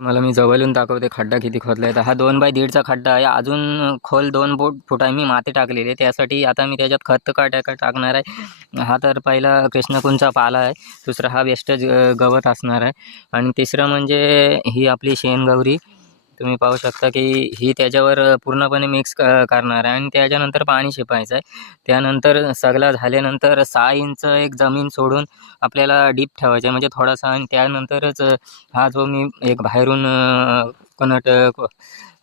मला मी जवळून दाखवते खड्डा किती खोदला आहे तर हा दोन बाय दीडचा खड्डा आहे. अजून खोल दोन बोट फुट आहे मी माती टाकलेली आहे. त्यासाठी आता मी त्याच्यात खत का टाकणार आहे. हा तर पहिला कृष्णकुंचा पाला आहे. दुसरा हा वेस्टेज गवत असणार आहे. आणि तिसरं म्हणजे ही आपली शेणगौरी तुम्ही पाहू शकता की ही त्याच्यावर पूर्णपणे मिक्स क करणार आहे. आणि त्याच्यानंतर पाणी शिपायचं आहे. त्यानंतर सगळं झाल्यानंतर सहा इंच एक जमीन सोडून आपल्याला डीप ठेवायचं आहे. म्हणजे थोडासा आणि त्यानंतरच हा जो मी एक बाहेरून कनट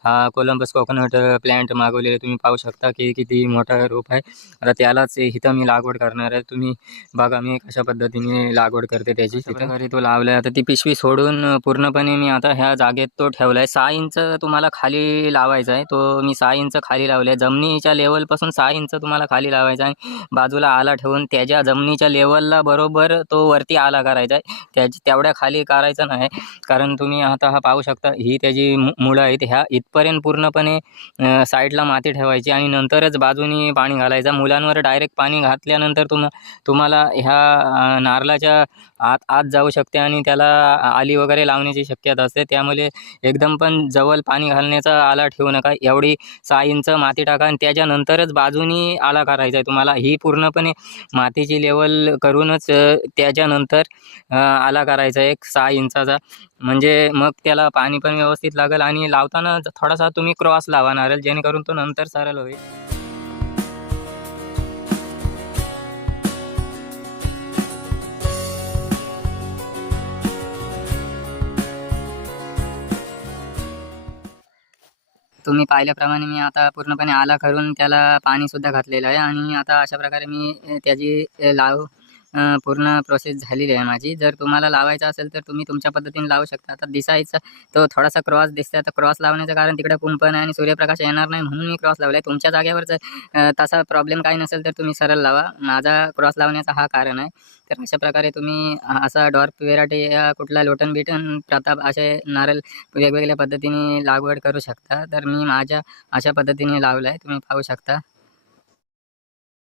हा कोलंबस कोकोनट प्लॅन्ट मागवलेला तुम्ही पाहू शकता की किती मोठा रोप आहे. आता त्यालाच इथं मी लागवड करणार आहे. तुम्ही बघा मी कशा पद्धतीने लागवड करते त्याची. प्रकारे तो लावला आहे आता ती पिशवी सोडून पूर्णपणे मी आता ह्या जागेत तो ठेवला आहे सहा इंच तुम्हाला खाली लावायचा आहे. तो मी सहा इंच खाली लावला आहे जमिनीच्या लेवलपासून सहा इंच तुम्हाला खाली लावायचा आहे. बाजूला आला ठेवून त्याच्या जमिनीच्या लेवलला बरोबर तो वरती आला करायचा आहे. त्याची तेवढ्या खाली करायचा नाही. कारण तुम्ही आता हा पाहू शकता ही त्याची मु मुळं आहेत. ह्या इथपर्यंत पूर्णपणे साईडला माती ठेवायची आणि नंतरच बाजूनी पाणी घालायचं. मुलांवर डायरेक्ट पाणी घातल्यानंतर तुम तुम्हाला ह्या नारळाच्या आत आत जाऊ शकते आणि त्याला आली वगैरे लावण्याची शक्यता असते. त्यामुळे एकदम पण जवळ पाणी घालण्याचा आला ठेवू नका. एवढी सहा इंच माती टाका आणि त्याच्यानंतरच बाजूनी आला करायचा आहे तुम्हाला. ही पूर्णपणे मातीची लेवल करूनच त्याच्यानंतर आला करायचा आहे एक सहा इंचाचा. म्हणजे मग त्याला पाणी पण व्यवस्थित लागेल आणि लावताना थोडासा तुम्ही क्रॉस लावा नारळ जेणेकरून तो नंतर सरळ होईल. तुम्ही पाहिल्याप्रमाणे मी आता पूर्णपणे आला करून त्याला पाणीसुद्धा घातलेलं आहे आणि आता अशा प्रकारे मी त्याची लाव पूर्ण प्रोसेस झालेली आहे माझी. जर तुम्हाला लावायचा असेल तर तुम्ही तुमच्या पद्धतीने लावू शकता. आता दिसायचा तो थोडासा क्रॉस दिसतोय. तर क्रॉस लावण्याचं कारण तिकडे कुंपण आहे आणि सूर्यप्रकाश येणार नाही म्हणून मी क्रॉस लावला आहे तुमच्या जागेवर जर तसा प्रॉब्लेम काही नसेल तर तुम्ही सरळ लावा. माझा क्रॉस लावण्याचा हा कारण आहे. तर अशा प्रकारे तुम्ही असा डॉर्प व्हेरायटी या कुठला लोटन बिटन प्रताप असे नारळ वेगवेगळ्या पद्धतीने लागवड करू शकता. तर मी माझ्या अशा पद्धतीने लावलं आहे तुम्ही पाहू शकता.